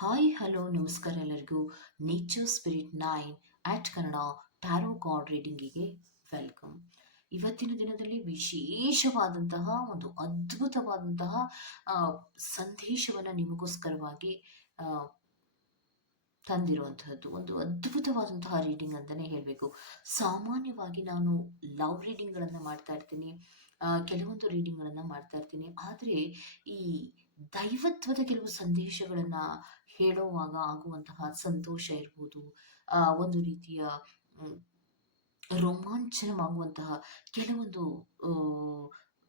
Hi hello ನಮಸ್ಕಾರ ಎಲ್ಲರಿಗೂ. Nature spirit nine at Kannada tarot card ರೀಡಿಂಗಿಗೆ welcome ಇವತ್ತಿನ ದಿನದಲ್ಲಿ ವಿಶೇಷವಾದಂತಹ, ಒಂದು ಅದ್ಭುತವಾದಂತಹ ಸಂದೇಶವನ್ನು ನಿಮಗೋಸ್ಕರವಾಗಿ ತಂದಿರುವಂತಹದ್ದು. ಒಂದು ಅದ್ಭುತವಾದಂತಹ ರೀಡಿಂಗ್ ಅಂತಲೇ ಹೇಳಬೇಕು. ಸಾಮಾನ್ಯವಾಗಿ ನಾನು ಲವ್ ರೀಡಿಂಗ್ಗಳನ್ನು ಮಾಡ್ತಾ ಇರ್ತೀನಿ. ಕೆಲವೊಂದು ರೀಡಿಂಗ್ಗಳನ್ನು ಮಾಡ್ತಾ ಇರ್ತೀನಿ. ಆದರೆ ಈ ದೈವತ್ವದ ಕೆಲವು ಸಂದೇಶಗಳನ್ನು ಹೇಳುವಾಗ ಆಗುವಂತಹ ಸಂತೋಷ ಇರ್ಬೋದು. ಒಂದು ರೀತಿಯ ರೋಮಾಂಚನವಾಗುವಂತಹ ಕೆಲವೊಂದು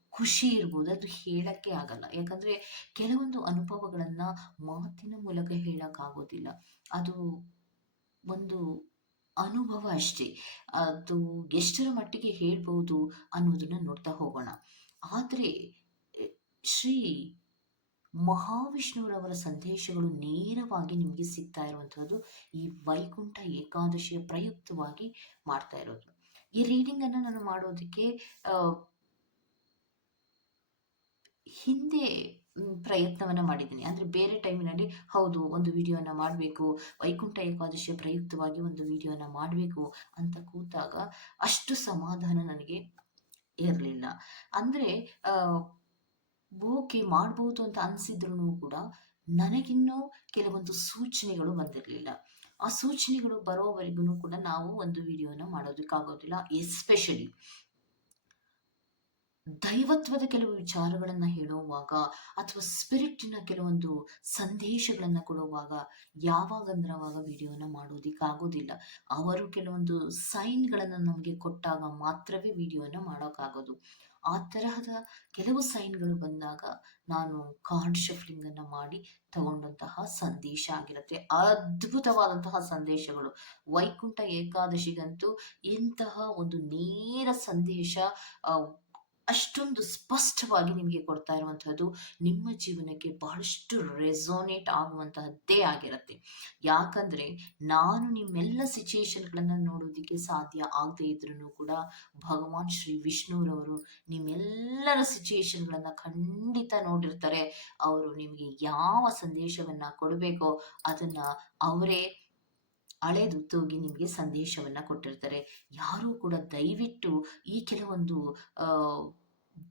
ಖುಷಿ ಇರ್ಬೋದು. ಅದು ಹೇಳಕ್ಕೆ ಆಗಲ್ಲ. ಯಾಕಂದ್ರೆ ಕೆಲವೊಂದು ಅನುಭವಗಳನ್ನ ಮಾತಿನ ಮೂಲಕ ಹೇಳಕ್ಕಾಗೋದಿಲ್ಲ. ಅದು ಒಂದು ಅನುಭವ ಅಷ್ಟೇ. ಅದು ಎಷ್ಟರ ಮಟ್ಟಿಗೆ ಹೇಳ್ಬೋದು ಅನ್ನೋದನ್ನ ನೋಡ್ತಾ ಹೋಗೋಣ. ಆದರೆ, ಶ್ರೀ ಮಹಾವಿಷ್ಣುರವರ ಸಂದೇಶಗಳು ನೇರವಾಗಿ ನಿಮಗೆ ಸಿಗ್ತಾ ಇರುವಂಥದ್ದು ಈ ವೈಕುಂಠ ಏಕಾದಶಿಯ ಪ್ರಯುಕ್ತವಾಗಿ ಮಾಡ್ತಾ ಇರೋದು. ಈ ರೀಡಿಂಗ್ ಅನ್ನ ನಾನು ಮಾಡೋದಕ್ಕೆ ಹಿಂದೆ ಪ್ರಯತ್ನವನ್ನು ಮಾಡಿದ್ದೀನಿ. ಅಂದ್ರೆ ಬೇರೆ ಟೈಮಿನಲ್ಲಿ ಹೌದು, ಒಂದು ವಿಡಿಯೋನ ಮಾಡಬೇಕು, ವೈಕುಂಠ ಏಕಾದಶಿಯ ಪ್ರಯುಕ್ತವಾಗಿ ಒಂದು ವಿಡಿಯೋನ ಮಾಡಬೇಕು ಅಂತ ಕೂತಾಗ ಅಷ್ಟು ಸಮಾಧಾನ ನನಗೆ ಇರಲಿಲ್ಲ. ಅಂದ್ರೆ ಓಕೆ ಮಾಡ್ಬೋದು ಅಂತ ಅನ್ಸಿದ್ರು ಕೂಡ ನನಗಿನ್ನೂ ಕೆಲವೊಂದು ಸೂಚನೆಗಳು ಬಂದಿರಲಿಲ್ಲ. ಆ ಸೂಚನೆಗಳು ಬರೋವರೆಗೂ ಕೂಡ ನಾವು ಒಂದು ವಿಡಿಯೋನ ಮಾಡೋದಕ್ಕಾಗೋದಿಲ್ಲ, ಎಸ್ಪೆಷಲಿ ದೈವತ್ವದ ಕೆಲವು ವಿಚಾರಗಳನ್ನ ಹೇಳುವಾಗ ಅಥವಾ ಸ್ಪಿರಿಟ್ಟಿನ ಕೆಲವೊಂದು ಸಂದೇಶಗಳನ್ನ ಕೊಡುವಾಗ ಯಾವಾಗಂದ್ರ ಅವಾಗ ವಿಡಿಯೋನ ಮಾಡೋದಿಕ್ಕಾಗೋದಿಲ್ಲ. ಅವರು ಕೆಲವೊಂದು ಸೈನ್ಗಳನ್ನ ನಮಗೆ ಕೊಟ್ಟಾಗ ಮಾತ್ರವೇ ವಿಡಿಯೋನ ಮಾಡೋಕ್ಕಾಗೋದು. ಆ ತರಹದ ಕೆಲವು ಸೈನ್ಗಳು ಬಂದಾಗ ನಾನು ಕಾರ್ಡ್ ಶಫ್ಲಿಂಗ್ ಅನ್ನ ಮಾಡಿ ತಗೊಂಡಂತಹ ಸಂದೇಶ ಆಗಿರುತ್ತೆ. ಅದ್ಭುತವಾದಂತಹ ಸಂದೇಶಗಳು. ವೈಕುಂಠ ಏಕಾದಶಿಗಂತೂ ಇಂತಹ ಒಂದು ನೇರ ಸಂದೇಶ ಅಷ್ಟೊಂದು ಸ್ಪಷ್ಟವಾಗಿ ನಿಮಗೆ ಕೊಡ್ತಾ ಇರುವಂತಹದ್ದು ನಿಮ್ಮ ಜೀವನಕ್ಕೆ ಬಹಳಷ್ಟು ರೆಸೋನೇಟ್ ಆಗುವಂತಹದ್ದೇ ಆಗಿರುತ್ತೆ. ಯಾಕಂದ್ರೆ ನಾನು ನಿಮ್ಮೆಲ್ಲ ಸಿಚುಯೇಷನ್ಗಳನ್ನ ನೋಡೋದಕ್ಕೆ ಸಾಧ್ಯ ಆಗದೇ ಇದ್ರೂ ಕೂಡ ಭಗವಾನ್ ಶ್ರೀ ವಿಷ್ಣುರವರು ನಿಮ್ಮೆಲ್ಲರ ಸಿಚುಯೇಷನ್ಗಳನ್ನ ಖಂಡಿತ ನೋಡಿರ್ತಾರೆ. ಅವರು ನಿಮಗೆ ಯಾವ ಸಂದೇಶವನ್ನ ಕೊಡಬೇಕೋ ಅದನ್ನ ಅವರೇ ಅಳೆದು ತೂಗಿ ನಿಮಗೆ ಸಂದೇಶವನ್ನ ಕೊಟ್ಟಿರ್ತಾರೆ. ಯಾರೂ ಕೂಡ ದಯವಿಟ್ಟು ಈ ಕೆಲವೊಂದು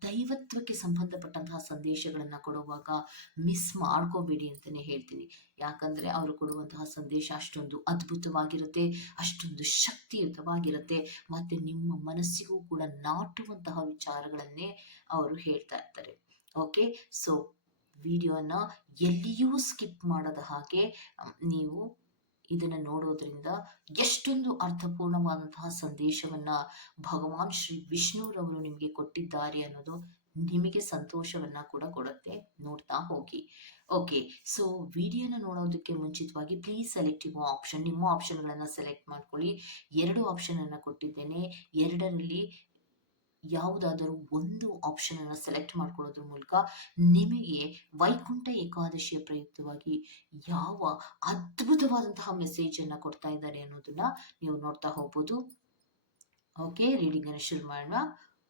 ದೈವತ್ವಕ್ಕೆ ಸಂಬಂಧಪಟ್ಟಂತಹ ಸಂದೇಶಗಳನ್ನು ಕೊಡುವಾಗ ಮಿಸ್ ಮಾಡ್ಕೋಬೇಡಿ ಅಂತಲೇ ಹೇಳ್ತೀನಿ. ಯಾಕಂದರೆ ಅವರು ಕೊಡುವಂತಹ ಸಂದೇಶ ಅಷ್ಟೊಂದು ಅದ್ಭುತವಾಗಿರುತ್ತೆ, ಅಷ್ಟೊಂದು ಶಕ್ತಿಯುತವಾಗಿರುತ್ತೆ, ಮತ್ತೆ ನಿಮ್ಮ ಮನಸ್ಸಿಗೂ ಕೂಡ ನಾಟುವಂತಹ ವಿಚಾರಗಳನ್ನೇ ಅವರು ಹೇಳ್ತಾ ಇರ್ತಾರೆ. ಓಕೆ? ಸೊ, ವಿಡಿಯೋನ ಎಲ್ಲಿಯೂ ಸ್ಕಿಪ್ ಮಾಡದ ಹಾಗೆ, ನೀವು ಇದನ್ನ ನೋಡೋದ್ರಿಂದ ಎಷ್ಟೊಂದು ಅರ್ಥಪೂರ್ಣವಾದಂತಹ ಸಂದೇಶವನ್ನ ಭಗವಾನ್ ಶ್ರೀ ವಿಷ್ಣುರವರು ನಿಮಗೆ ಕೊಟ್ಟಿದ್ದಾರೆ ಅನ್ನೋದು ನಿಮಗೆ ಸಂತೋಷವನ್ನ ಕೂಡ ಕೊಡುತ್ತೆ. ನೋಡ್ತಾ ಹೋಗಿ. ಓಕೆ ಸೊ ವಿಡಿಯೋನ ನೋಡೋದಕ್ಕೆ ಮುಂಚಿತವಾಗಿ ಪ್ಲೀಸ್ ಸೆಲೆಕ್ಟ್ ಯುವ ಆಪ್ಷನ್ ನಿಮ್ಮ ಆಪ್ಷನ್ಗಳನ್ನ ಸೆಲೆಕ್ಟ್ ಮಾಡ್ಕೊಳ್ಳಿ. ಎರಡು ಆಪ್ಷನ್ ಅನ್ನ ಕೊಟ್ಟಿದ್ದೇನೆ. ಎರಡರಲ್ಲಿ ಯಾವುದಾದರೂ ಒಂದು ಆಪ್ಷನ್ ಅನ್ನು ಸೆಲೆಕ್ಟ್ ಮಾಡ್ಕೊಳ್ಳೋದ್ರ ಮೂಲಕ ನಿಮಗೆ ವೈಕುಂಠ ಏಕಾದಶಿಯ ಪ್ರಯುಕ್ತವಾಗಿ ಯಾವ ಅದ್ಭುತವಾದಂತಹ ಮೆಸೇಜ್ ಅನ್ನ ಕೊಡ್ತಾ ಇದ್ದಾರೆ ಅನ್ನೋದನ್ನ ನೀವು ನೋಡ್ತಾ ಹೋಗ್ಬೋದು. ಓಕೆ ರೀಡಿಂಗ್ ಅನ್ನು ಶುರು ಮಾಡೋಣ.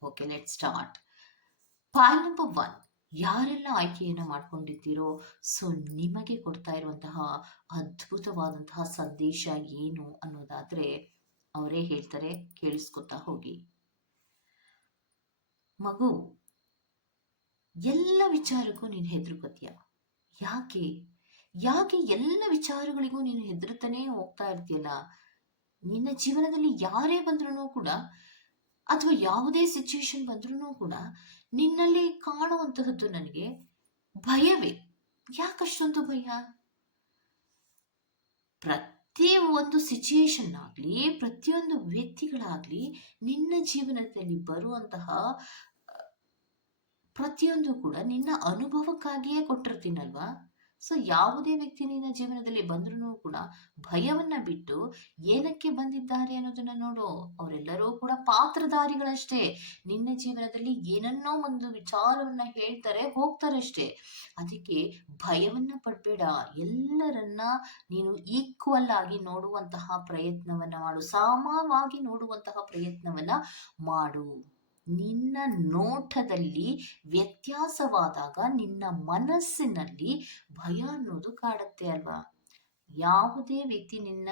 Okay let start pile number one ಯಾರೆಲ್ಲ ಆಯ್ಕೆಯನ್ನ ಮಾಡ್ಕೊಂಡಿದ್ದೀರೋ ಸೊ ನಿಮಗೆ ಕೊಡ್ತಾ ಇರುವಂತಹ ಅದ್ಭುತವಾದಂತಹ ಸಂದೇಶ ಏನು ಅನ್ನೋದಾದ್ರೆ ಅವರೇ ಹೇಳ್ತಾರೆ, ಕೇಳಿಸ್ಕೊತಾ ಹೋಗಿ. ಮಗು, ಎಲ್ಲ ವಿಚಾರಕ್ಕೂ ನೀನು ಹೆದರ್ಕೋತೀಯ ಯಾಕೆ? ಯಾಕೆ ಎಲ್ಲ ವಿಚಾರಗಳಿಗೂ ನೀನು ಹೆದರ್ತಾನೆ ಹೋಗ್ತಾ ಇರ್ತೀಯಲ್ಲ? ನಿನ್ನ ಜೀವನದಲ್ಲಿ ಯಾರೇ ಬಂದ್ರೂ ಕೂಡ, ಅಥವಾ ಯಾವುದೇ ಸಿಚುವೇಶನ್ ಬಂದ್ರೂ ಕೂಡ, ನಿನ್ನಲ್ಲಿ ಕಾಣುವಂತಹದ್ದು ನನಗೆ ಭಯವೇ. ಯಾಕಷ್ಟೊಂದು ಭಯ? ಪ್ರತಿ ಒಂದು ಸಿಚುಯೇಷನ್ ಆಗ್ಲಿ, ಪ್ರತಿಯೊಂದು ವ್ಯಕ್ತಿಗಳಾಗ್ಲಿ ನಿನ್ನ ಜೀವನದಲ್ಲಿ ಬರುವಂತಹ ಪ್ರತಿಯೊಂದು ಕೂಡ ನಿನ್ನ ಅನುಭವಕ್ಕಾಗಿಯೇ ಕೊಟ್ಟಿರ್ತೀನಲ್ವಾ? ಸೊ ಯಾವುದೇ ವ್ಯಕ್ತಿ ನಿನ್ನ ಜೀವನದಲ್ಲಿ ಬಂದ್ರೂ ಕೂಡ ಭಯವನ್ನ ಬಿಟ್ಟು ಏನಕ್ಕೆ ಬಂದಿದ್ದಾರೆ ಅನ್ನೋದನ್ನ ನೋಡು. ಅವರೆಲ್ಲರೂ ಕೂಡ ಪಾತ್ರಧಾರಿಗಳಷ್ಟೇ. ನಿನ್ನ ಜೀವನದಲ್ಲಿ ಏನನ್ನೋ ಒಂದು ವಿಚಾರವನ್ನ ಹೇಳ್ತಾರೆ, ಹೋಗ್ತಾರೆ ಅಷ್ಟೇ. ಅದಕ್ಕೆ ಭಯವನ್ನ ಪಡ್ಬೇಡ. ಎಲ್ಲರನ್ನ ನೀನು ಈಕ್ವಲ್ ಆಗಿ ನೋಡುವಂತಹ ಪ್ರಯತ್ನವನ್ನ ಮಾಡು. ಸಮವಾಗಿ ನೋಡುವಂತಹ ಪ್ರಯತ್ನವನ್ನ ಮಾಡು. ನಿನ್ನ ನೋಟದಲ್ಲಿ ವ್ಯತ್ಯಾಸವಾದಾಗ ನಿನ್ನ ಮನಸ್ಸಿನಲ್ಲಿ ಭಯ ಅನ್ನೋದು ಕಾಡುತ್ತೆ ಅಲ್ವಾ? ಯಾವುದೇ ವ್ಯಕ್ತಿ ನಿನ್ನ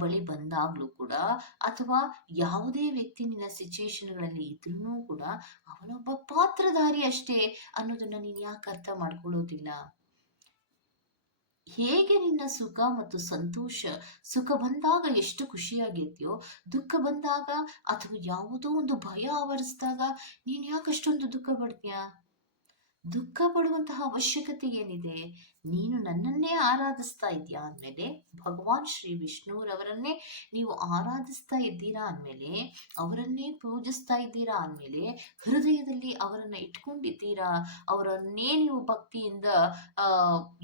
ಬಳಿ ಬಂದಾಗ್ಲೂ ಕೂಡ ಅಥವಾ ಯಾವುದೇ ವ್ಯಕ್ತಿ ನಿನ್ನ ಸಿಚುವೇಶನ್ಗಳಲ್ಲಿ ಇದ್ರೂ ಕೂಡ ಅವನೊಬ್ಬ ಪಾತ್ರಧಾರಿ ಅಷ್ಟೇ ಅನ್ನೋದನ್ನ ನೀನು ಯಾಕೆ ಅರ್ಥ ಮಾಡ್ಕೊಳ್ಳೋದಿಲ್ಲ? ಹೇಗೆ ನಿನ್ನ ಸುಖ ಮತ್ತು ಸಂತೋಷ, ಸುಖ ಬಂದಾಗ ಎಷ್ಟು ಖುಷಿಯಾಗಿರ್ತೀಯೋ, ದುಃಖ ಬಂದಾಗ ಅಥವಾ ಯಾವುದೋ ಒಂದು ಭಯ ಆವರಿಸಿದಾಗ ನೀನು ಯಾಕೆ ಅಷ್ಟೊಂದು ದುಃಖ ಪಡ್ತೀಯ? ದುಃಖ ಪಡುವಂತಹ ಅವಶ್ಯಕತೆ ಏನಿದೆ? ನೀನು ನನ್ನನ್ನೇ ಆರಾಧಿಸ್ತಾ ಇದೆಯಾ ಅಂದಮೇಲೆ, ಭಗವಾನ್ ಶ್ರೀ ವಿಷ್ಣುರವರನ್ನೇ ನೀವು ಆರಾಧಿಸ್ತಾ ಇದ್ದೀರಾ ಅಂದಮೇಲೆ, ಅವರನ್ನೇ ಪೂಜಿಸ್ತಾ ಇದ್ದೀರಾ ಅಂದಮೇಲೆ, ಹೃದಯದಲ್ಲಿ ಅವರನ್ನ ಇಟ್ಕೊಂಡಿದ್ದೀರಾ? ಅವರನ್ನೇ ನೀವು ಭಕ್ತಿಯಿಂದ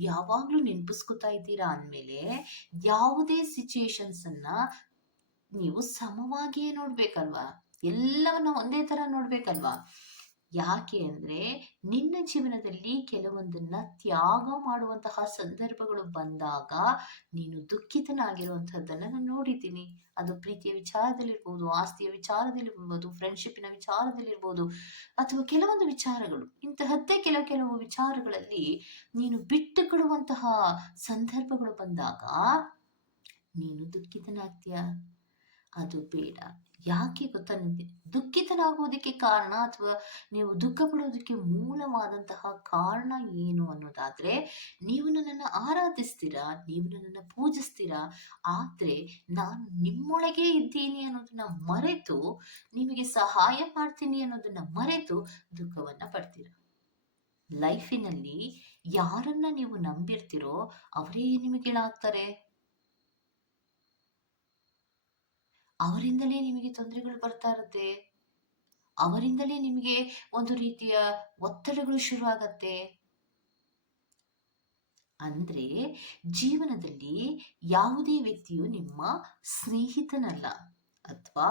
ಯಾವಾಗಲೂ ನೆನಪಿಸ್ಕೊತಾ ಇದ್ದೀರಾ ಅಂದಮೇಲೆ, ಯಾವುದೇ ಸಿಚುಯೇಷನ್ಸ್ ಅನ್ನ ನೀವು ಸಮವಾಗಿಯೇ ನೋಡ್ಬೇಕಲ್ವಾ? ಎಲ್ಲವನ್ನ ಒಂದೇ ತರ ನೋಡ್ಬೇಕಲ್ವಾ? ಯಾಕೆ ಅಂದರೆ ನಿನ್ನ ಜೀವನದಲ್ಲಿ ಕೆಲವೊಂದನ್ನ ತ್ಯಾಗ ಮಾಡುವಂತಹ ಸಂದರ್ಭಗಳು ಬಂದಾಗ ನೀನು ದುಃಖಿತನಾಗಿರುವಂಥದ್ದನ್ನು ನಾನು ನೋಡಿದ್ದೀನಿ. ಅದು ಪ್ರೀತಿಯ ವಿಚಾರದಲ್ಲಿರ್ಬೋದು, ಆಸ್ತಿಯ ವಿಚಾರದಲ್ಲಿರ್ಬೋದು ಫ್ರೆಂಡ್ಶಿಪ್ಪಿನ ವಿಚಾರದಲ್ಲಿರ್ಬೋದು ಅಥವಾ ಕೆಲವೊಂದು ವಿಚಾರಗಳು. ಇಂತಹದ್ದೇ ಕೆಲವು ಕೆಲವು ವಿಚಾರಗಳಲ್ಲಿ ನೀನು ಬಿಟ್ಟು ಕೊಡುವಂತಹ ಸಂದರ್ಭಗಳು ಬಂದಾಗ ನೀನು ದುಃಖಿತನಾಗ್ತೀಯ? ಅದು ಬೇಡ. ಯಾಕೆ ಗೊತ್ತಾ ನಿಮಗೆ ದುಃಖಿತನಾಗುವುದಕ್ಕೆ ಕಾರಣ ಅಥವಾ ನೀವು ದುಃಖ ಪಡೋದಕ್ಕೆ ಮೂಲವಾದಂತಹ ಕಾರಣ ಏನು ಅನ್ನೋದಾದ್ರೆ, ನೀವು ನನ್ನನ್ನು ಆರಾಧಿಸ್ತೀರಾ? ನೀವು ನನ್ನನ್ನು ಪೂಜಿಸ್ತೀರಾ? ಆದ್ರೆ ನಾನು ನಿಮ್ಮೊಳಗೆ ಇದ್ದೀನಿ ಅನ್ನೋದನ್ನ ಮರೆತು ನಿಮಗೆ ಸಹಾಯ ಮಾಡ್ತೀನಿ ಅನ್ನೋದನ್ನ ಮರೆತು ದುಃಖವನ್ನ ಪಡ್ತೀರಾ? ಲೈಫಿನಲ್ಲಿ ಯಾರನ್ನ ನೀವು ನಂಬಿರ್ತೀರೋ ಅವರೇ ನಿಮಗೇನಾಗ್ತಾರೆ ಅವರಿಂದಲೇ ನಿಮಗೆ ತೊಂದರೆಗಳು ಬರ್ತಾ ಇರುತ್ತೆ. ಅವರಿಂದಲೇ ನಿಮಗೆ ಒಂದು ರೀತಿಯ ಒತ್ತಡಗಳು ಶುರುವಾಗತ್ತೆ. ಅಂದ್ರೆ ಜೀವನದಲ್ಲಿ ಯಾವುದೇ ವ್ಯಕ್ತಿಯು ನಿಮ್ಮ ಸ್ನೇಹಿತನಲ್ಲ ಅಥವಾ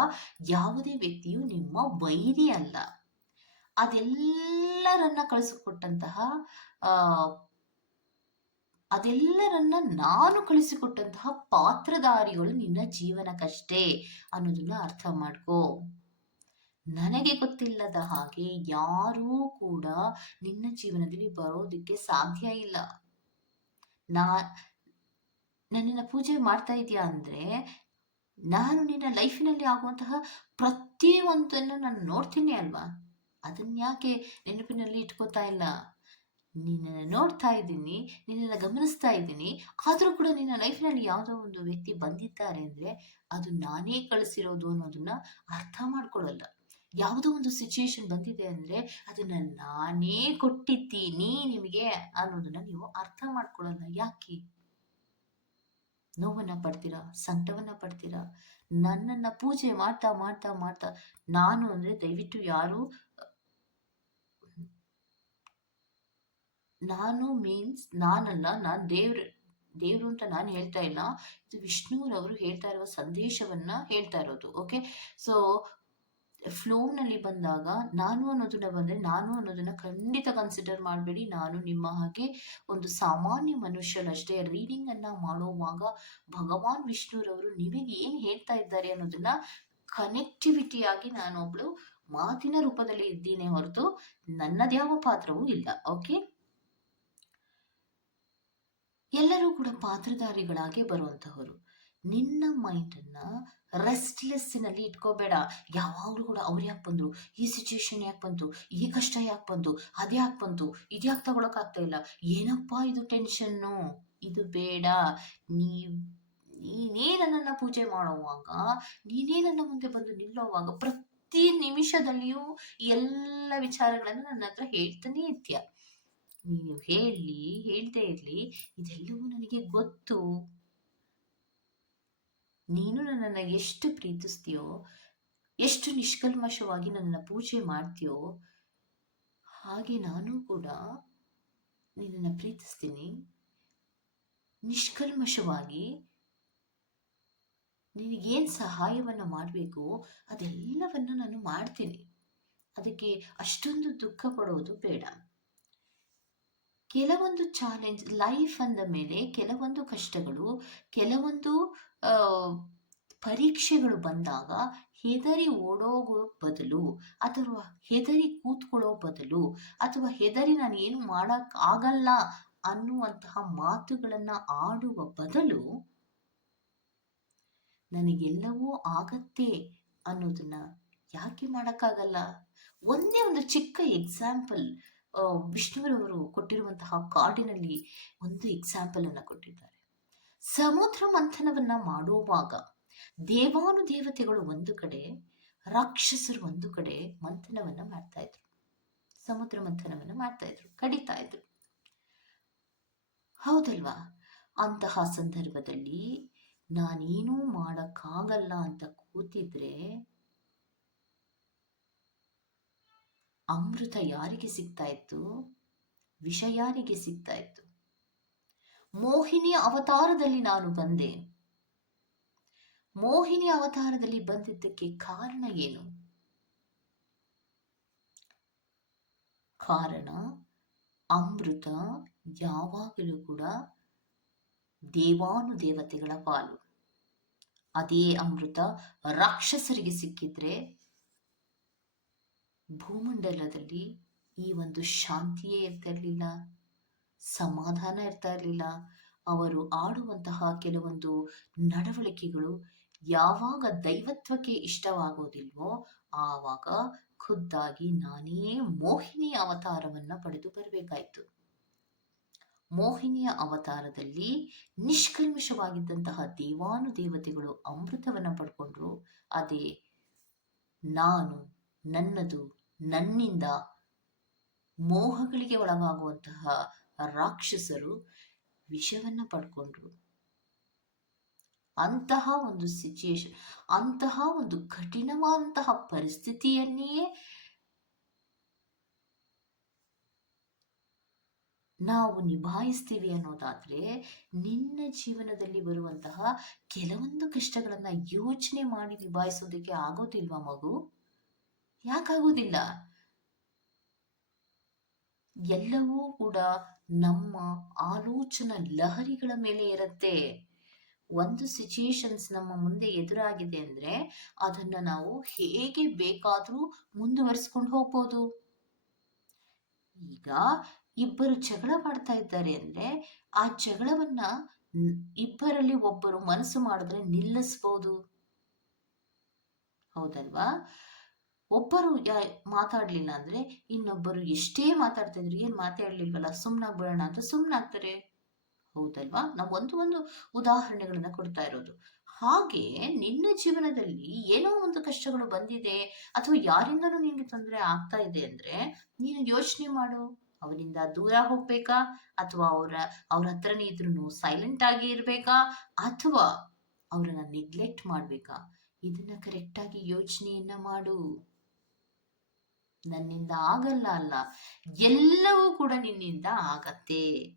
ಯಾವುದೇ ವ್ಯಕ್ತಿಯು ನಿಮ್ಮ ವೈರಿ ಅಲ್ಲ ಅದೆಲ್ಲರನ್ನ ಕಳಿಸಿಕೊಟ್ಟಂತಹ, ಆ ಅದೆಲ್ಲರನ್ನ ನಾನು ಕಳಿಸಿಕೊಟ್ಟಂತಹ ಪಾತ್ರಧಾರಿಗಳು ನಿನ್ನ ಜೀವನಕ್ಕಷ್ಟೇ ಅನ್ನೋದನ್ನ ಅರ್ಥ ಮಾಡ್ಕೋ. ನನಗೆ ಗೊತ್ತಿಲ್ಲದ ಹಾಗೆ ಯಾರೂ ಕೂಡ ನಿನ್ನ ಜೀವನದಲ್ಲಿ ಬರೋದಕ್ಕೆ ಸಾಧ್ಯ ಇಲ್ಲ. ನಾ ನನ್ನ ಪೂಜೆ ಮಾಡ್ತಾ ಇದೆಯಾ ಅಂದ್ರೆ, ನಾನು ನಿನ್ನ ಲೈಫಿನಲ್ಲಿ ಆಗುವಂತಹ ಪ್ರತಿಯೊಂದನ್ನು ನಾನು ನೋಡ್ತೀನಿ ಅಲ್ವಾ? ಅದನ್ನ ಯಾಕೆ ನೆನಪಿನಲ್ಲಿ ಇಟ್ಕೋತಾ ಇಲ್ಲ? ನಿನ್ನನ್ನು ನೋಡ್ತಾ ಇದ್ದೀನಿ, ನಿನ್ನನ್ನು ಗಮನಿಸ್ತಾ ಇದ್ದೀನಿ. ಆದರೂ ಕೂಡ ನಿನ್ನ ಲೈಫ್ನಲ್ಲಿ ಯಾವುದೋ ಒಂದು ವ್ಯಕ್ತಿ ಬಂದಿದ್ದಾರೆ ಅಂದರೆ ಅದು ನಾನೇ ಕಳಿಸಿರೋದು ಅನ್ನೋದನ್ನ ಅರ್ಥ ಮಾಡ್ಕೊಳ್ಳಲ್ಲ. ಯಾವುದೋ ಒಂದು ಸಿಚುಯೇಷನ್ ಬಂದಿದೆ ಅಂದರೆ ಅದನ್ನ ನಾನೇ ಕೊಟ್ಟಿದ್ದೀನಿ ನಿಮಗೆ ಅನ್ನೋದನ್ನ ನೀವು ಅರ್ಥ ಮಾಡ್ಕೊಳ್ಳಲ್ಲ. ಯಾಕೆ? ನೋವನ್ನ ಪಡ್ತೀರಾ? ಸಂಕಟವನ್ನ ಪಡ್ತೀರಾ? ನನ್ನನ್ನ ಪೂಜೆ ಮಾಡ್ತಾ ಮಾಡ್ತಾ ಮಾಡ್ತಾ ನಾನು ಅಂದ್ರೆ ದಯವಿಟ್ಟು ಯಾರು ನಾನು ಮೀನ್ಸ್ ನಾನಲ್ಲ, ನಾನು ದೇವ್ರ, ದೇವ್ರು ಅಂತ ನಾನು ಹೇಳ್ತಾ ಇಲ್ಲ. ಇದು ವಿಷ್ಣುರವರು ಹೇಳ್ತಾ ಇರುವ ಸಂದೇಶವನ್ನ ಹೇಳ್ತಾ ಇರೋದು ಓಕೆ ಸೊ ಫ್ಲೋನಲ್ಲಿ ಬಂದಾಗ ನಾನು ಅನ್ನೋದನ್ನ ಬಂದ್ರೆ ನಾನು ಅನ್ನೋದನ್ನ ಖಂಡಿತ ಕನ್ಸಿಡರ್ ಮಾಡಬೇಡಿ. ನಾನು ನಿಮ್ಮ ಹಾಗೆ ಒಂದು ಸಾಮಾನ್ಯ ಮನುಷ್ಯನಷ್ಟೇ. ರೀಡಿಂಗ್ ಅನ್ನ ಮಾಡುವಾಗ ಭಗವಾನ್ ವಿಷ್ಣುರವರು ನಿಮಗೆ ಏನ್ ಹೇಳ್ತಾ ಇದ್ದಾರೆ ಅನ್ನೋದನ್ನ ಕನೆಕ್ಟಿವಿಟಿಯಾಗಿ ನಾನೊಬ್ಳು ಮಾತಿನ ರೂಪದಲ್ಲಿ ಇದ್ದೀನಿ ಹೊರತು ನನ್ನದ್ಯಾವ ಪಾತ್ರವೂ ಇಲ್ಲ ಓಕೆ ಎಲ್ಲರೂ ಕೂಡ ಪಾತ್ರಧಾರಿಗಳಾಗಿ ಬರುವಂತಹವರು. ನಿನ್ನ ಮೈಂಡನ್ನ ರೆಸ್ಟ್ಲೆಸ್ಸಿನಲ್ಲಿ ಇಟ್ಕೋಬೇಡ. ಯಾವಾಗಲೂ ಕೂಡ ಅವ್ರು ಯಾಕೆ ಬಂದ್ರು? ಈ ಸಿಚುವೇಶನ್ ಯಾಕೆ ಬಂತು? ಈ ಕಷ್ಟ ಯಾಕೆ ಬಂತು? ಅದ್ ಯಾಕೆ ಬಂತು? ಇದ್ಯಾಕೆ ತಗೊಳಕ್ ಆಗ್ತಾ ಇಲ್ಲ? ಏನಪ್ಪಾ ಇದು ಟೆನ್ಷನ್ನು ಇದು ಬೇಡ. ನೀ ನೀನೇ ನನ್ನನ್ನ ಪೂಜೆ ಮಾಡುವಾಗ ನೀನೇ ನನ್ನ ಮುಂದೆ ಬಂದು ನಿಲ್ಲುವಾಗ ಪ್ರತಿ ನಿಮಿಷದಲ್ಲಿಯೂ ಎಲ್ಲ ವಿಚಾರಗಳನ್ನು ನನ್ನ ಹತ್ರ ಹೇಳ್ತಾನೆ ಇರ್ತೀಯ. ನೀನು ಹೇಳಿ, ಹೇಳ್ತಾ ಇರ್ಲಿ. ಇದೆಲ್ಲವೂ ನನಗೆ ಗೊತ್ತು. ನೀನು ನನ್ನನ್ನು ಎಷ್ಟು ಪ್ರೀತಿಸ್ತೀಯೋ, ಎಷ್ಟು ನಿಷ್ಕಲ್ಮಶವಾಗಿ ನನ್ನನ್ನು ಪೂಜೆ ಮಾಡ್ತೀಯೋ, ಹಾಗೆ ನಾನು ಕೂಡ ನಿನ್ನನ್ನು ಪ್ರೀತಿಸ್ತೀನಿ. ನಿಷ್ಕಲ್ಮಶವಾಗಿ ನಿನಗೇನು ಸಹಾಯವನ್ನು ಮಾಡಬೇಕು, ಅದೆಲ್ಲವನ್ನು ನಾನು ಮಾಡ್ತೀನಿ. ಅದಕ್ಕೆ ಅಷ್ಟೊಂದು ದುಃಖ ಪಡೋದು ಬೇಡ. ಕೆಲವೊಂದು ಚಾಲೆಂಜ್ ಲೈಫ್ ಅಂದ ಮೇಲೆ ಕೆಲವೊಂದು ಕಷ್ಟಗಳು, ಕೆಲವೊಂದು ಪರೀಕ್ಷೆಗಳು ಬಂದಾಗ ಹೆದರಿ ಓಡೋಗೋ ಬದಲು ಅಥವಾ ಹೆದರಿ ಕೂತ್ಕೊಳ್ಳೋ ಬದಲು ಅಥವಾ ಹೆದರಿ ನಾನು ಏನು ಮಾಡಕ್ ಆಗಲ್ಲ ಅನ್ನುವಂತಹ ಮಾತುಗಳನ್ನ ಆಡುವ ಬದಲು ನನಗೆಲ್ಲವೂ ಆಗತ್ತೆ ಅನ್ನೋದನ್ನ ಯಾಕೆ ಮಾಡೋಕ್ಕಾಗಲ್ಲ? ಒಂದೇ ಒಂದು ಚಿಕ್ಕ ಎಕ್ಸಾಂಪಲ್ ವಿಷ್ಣುವರವರು ಕೊಟ್ಟಿರುವಂತಹ ಕಾಡಿನಲ್ಲಿ ಒಂದು ಎಕ್ಸಾಂಪಲ್ ಅನ್ನ ಕೊಟ್ಟಿದ್ದಾರೆ. ಸಮುದ್ರ ಮಂಥನವನ್ನ ಮಾಡುವಾಗ ದೇವಾನು ದೇವತೆಗಳು ಒಂದು ಕಡೆ, ರಾಕ್ಷಸರು ಒಂದು ಕಡೆ ಮಂಥನವನ್ನ ಮಾಡ್ತಾ ಇದ್ರು. ಸಮುದ್ರ ಮಂಥನವನ್ನ ಮಾಡ್ತಾ ಇದ್ರು, ಕಡಿತಾ ಇದ್ರು. ಹೌದಲ್ವಾ? ಅಂತಹ ಸಂದರ್ಭದಲ್ಲಿ ನಾನೇನೂ ಮಾಡಕ್ಕಾಗಲ್ಲ ಅಂತ ಕೂತಿದ್ರೆ ಅಮೃತ ಯಾರಿಗೆ ಸಿಗ್ತಾ ಇತ್ತು? ವಿಷ ಯಾರಿಗೆ ಸಿಗ್ತಾ ಇತ್ತು? ಮೋಹಿನಿ ಅವತಾರದಲ್ಲಿ ನಾನು ಬಂದೆ. ಮೋಹಿನಿ ಅವತಾರದಲ್ಲಿ ಬಂದಿದ್ದಕ್ಕೆ ಕಾರಣ ಏನು? ಕಾರಣ, ಅಮೃತ ಯಾವಾಗಲೂ ಕೂಡ ದೇವಾನು ದೇವತೆಗಳ ಪಾಲು. ಅದೇ ಅಮೃತ ರಾಕ್ಷಸರಿಗೆ ಸಿಕ್ಕಿದ್ರೆ ಭೂಮಂಡಲದಲ್ಲಿ ಈ ಒಂದು ಶಾಂತಿಯೇ ಇರ್ತಾ ಇರಲಿಲ್ಲ ಸಮಾಧಾನ ಇರ್ತಾ ಇರಲಿಲ್ಲ ಅವರು ಆಡುವಂತಹ ಕೆಲವೊಂದು ನಡವಳಿಕೆಗಳು ಯಾವಾಗ ದೈವತ್ವಕ್ಕೆ ಇಷ್ಟವಾಗೋದಿಲ್ವೋ ಆವಾಗ ಖುದ್ದಾಗಿ ನಾನೇ ಮೋಹಿನಿ ಅವತಾರವನ್ನ ಪಡೆದು ಬರಬೇಕಾಯ್ತು. ಮೋಹಿನಿಯ ಅವತಾರದಲ್ಲಿ ನಿಷ್ಕಲ್ಮಿಷವಾಗಿದ್ದಂತಹ ದೇವಾನು ದೇವತೆಗಳು ಅಮೃತವನ್ನ ಪಡ್ಕೊಂಡ್ರು. ಅದೇ, ನಾನು ನನ್ನದು ನನ್ನಿಂದ ಮೋಹಗಳಿಗೆ ಒಳಗಾಗುವಂತಹ ರಾಕ್ಷಸರು ವಿಷವನ್ನ ಪಡ್ಕೊಂಡ್ರು. ಅಂತಹ ಒಂದು ಸಿಚುಯೇಷನ್ ಅಂತಹ ಒಂದು ಕಠಿಣವಾದಂತಹ ಪರಿಸ್ಥಿತಿಯನ್ನೇ ನಾವು ನಿಭಾಯಿಸ್ತೀವಿ ಅನ್ನೋದಾದ್ರೆ ನಿನ್ನ ಜೀವನದಲ್ಲಿ ಬರುವಂತಹ ಕೆಲವೊಂದು ಕಷ್ಟಗಳನ್ನ ಯೋಚನೆ ಮಾಡಿ ನಿಭಾಯಿಸೋದಕ್ಕೆ ಆಗೋದಿಲ್ವಾ ಮಗು? ಯಾಕಾಗೋದಿಲ್ಲ. ಎಲ್ಲವೂ ಕೂಡ ನಮ್ಮ ಆಲೋಚನಾ ಲಹರಿಗಳ ಮೇಲೆ ಇರುತ್ತೆ. ಒಂದು ಸಿಚುಯೇಷನ್ಸ್ ನಮ್ಮ ಮುಂದೆ ಎದುರಾಗಿದೆ ಅಂದ್ರೆ ಅದನ್ನ ನಾವು ಹೇಗೆ ಬೇಕಾದ್ರೂ ಮುಂದುವರಿಸ್ಕೊಂಡು ಹೋಗ್ಬೋದು. ಈಗ ಇಬ್ಬರು ಜಗಳ ಮಾಡ್ತಾ ಇದ್ದಾರೆ ಅಂದ್ರೆ ಆ ಜಗಳವನ್ನ ಇಬ್ಬರಲ್ಲಿ ಒಬ್ಬರು ಮನಸ್ಸು ಮಾಡಿದ್ರೆ ನಿಲ್ಲಿಸ್ಬೋದು. ಹೌದಲ್ವಾ? ಒಬ್ಬರು ಮಾತಾಡ್ಲಿಲ್ಲ ಅಂದ್ರೆ ಇನ್ನೊಬ್ಬರು ಎಷ್ಟೇ ಮಾತಾಡ್ತಾ ಇದ್ರು ಏನ್ ಮಾತಾಡ್ಲಿಲ್ವಲ್ಲ? ಸುಮ್ನಾಗ್ಬಿಡೋಣ ಅಂತ ಸುಮ್ಮನಾಗ್ತಾರೆ ಹೌದಲ್ವಾ? ನಾವು ಒಂದು ಒಂದು ಉದಾಹರಣೆಗಳನ್ನ ಕೊಡ್ತಾ ಇರೋದು. ಹಾಗೆ ನಿನ್ನ ಜೀವನದಲ್ಲಿ ಏನೋ ಒಂದು ಕಷ್ಟಗಳು ಬಂದಿದೆ ಅಥವಾ ಯಾರಿಂದನೂ ನಿನ್ಗೆ ತೊಂದರೆ ಆಗ್ತಾ ಇದೆ ಅಂದ್ರೆ ನೀನು ಯೋಚನೆ ಮಾಡು. ಅವರಿಂದ ದೂರ ಹೋಗ್ಬೇಕಾ? ಅಥವಾ ಅವರ, ಅವ್ರ ಹತ್ರನೇ ಇದ್ರು ಸೈಲೆಂಟ್ ಆಗಿ ಇರ್ಬೇಕಾ? ಅಥವಾ ಅವರನ್ನ ನೆಗ್ಲೆಕ್ಟ್ ಮಾಡ್ಬೇಕಾ? ಇದನ್ನ ಕರೆಕ್ಟಾಗಿ ಯೋಚನೆಯನ್ನ ಮಾಡು. ನನ್ನಿಂದ ಆಗಲ್ಲ ಅಲ್ಲ, ಎಲ್ಲವೂ ಕೂಡ ನಿನ್ನಿಂದ ಆಗತ್ತೆ.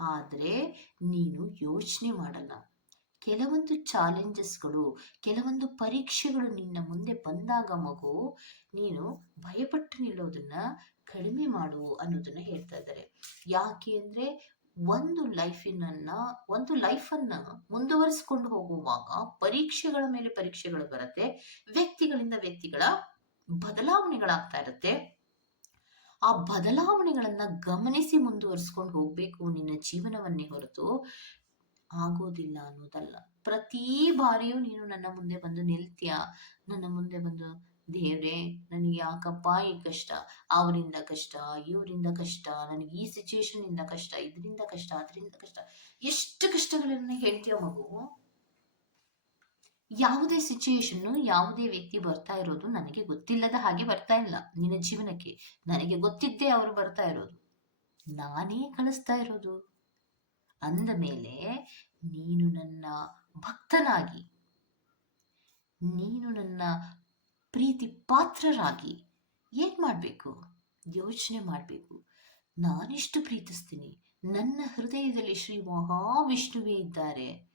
ಆದ್ರೆ ನೀನು ಯೋಚನೆ ಮಾಡಲ್ಲ. ಕೆಲವೊಂದು ಚಾಲೆಂಜಸ್ಗಳು, ಕೆಲವೊಂದು ಪರೀಕ್ಷೆಗಳು ನಿನ್ನ ಮುಂದೆ ಬಂದಾಗ ಮಗು, ನೀನು ಭಯಪಟ್ಟು ನಿಲ್ಲೋದನ್ನ ಕಡಿಮೆ ಮಾಡು ಅನ್ನೋದನ್ನ ಹೇಳ್ತಾ ಇದ್ದಾರೆ. ಯಾಕೆ ಅಂದ್ರೆ ಒಂದು ಲೈಫಿನನ್ನ, ಒಂದು ಲೈಫನ್ನ ಮುಂದುವರಿಸಿಕೊಂಡು ಹೋಗುವಾಗ ಪರೀಕ್ಷೆಗಳ ಮೇಲೆ ಪರೀಕ್ಷೆಗಳು ಬರುತ್ತೆ, ವ್ಯಕ್ತಿಗಳಿಂದ ವ್ಯಕ್ತಿಗಳ ಬದಲಾವಣೆಗಳಾಗ್ತಾ ಇರುತ್ತೆ. ಆ ಬದಲಾವಣೆಗಳನ್ನ ಗಮನಿಸಿ ಮುಂದುವರಿಸ್ಕೊಂಡು ಹೋಗ್ಬೇಕು ನಿನ್ನ ಜೀವನವನ್ನೇ ಹೊರತು. ಆಗೋದಿಲ್ಲ ಅನ್ನೋದಲ್ಲ. ಪ್ರತಿ ಬಾರಿಯೂ ನೀನು ನನ್ನ ಮುಂದೆ ಬಂದು ನಿಲ್ತೀಯ. ನನ್ನ ಮುಂದೆ ಬಂದು, ದೇವ್ರೆ, ನನಗೆ ಯಾಕಪ್ಪ ಈ ಕಷ್ಟ? ಅವರಿಂದ ಕಷ್ಟ, ಇವರಿಂದ ಕಷ್ಟ, ನನಗೆ ಈ ಸಿಚುಯೇಷನ್ ಇಂದ ಕಷ್ಟ, ಇದರಿಂದ ಕಷ್ಟ, ಅದರಿಂದ ಕಷ್ಟ. ಎಷ್ಟು ಕಷ್ಟಗಳನ್ನ ಹೇಳ್ತೀಯ ಮಗು? ಯಾವುದೇ ಸಿಚುಯೇಷನ್ ಯಾವುದೇ ವ್ಯಕ್ತಿ ಬರ್ತಾ ಇರೋದು ನನಗೆ ಗೊತ್ತಿಲ್ಲದ ಹಾಗೆ ಬರ್ತಾ ಇಲ್ಲ. ನಿನ್ನ ಜೀವನಕ್ಕೆ ನನಗೆ ಗೊತ್ತಿದ್ದೇ ಅವರು ಬರ್ತಾ ಇರೋದು. ನಾನೇ ಕಳಿಸ್ತಾ ಇರೋದು. ಅಂದ ಮೇಲೆ ನೀನು ನನ್ನ ಭಕ್ತನಾಗಿ, ನೀನು ನನ್ನ ಪ್ರೀತಿ ಪಾತ್ರರಾಗಿ ಏನ್ ಮಾಡಬೇಕು? ಯೋಚನೆ ಮಾಡಬೇಕು. ನಾನಿಷ್ಟು ಪ್ರೀತಿಸ್ತೀನಿ. ನನ್ನ ಹೃದಯದಲ್ಲಿ ಶ್ರೀ ಮಹಾವಿಷ್ಣುವೇ ಇದ್ದಾರೆ.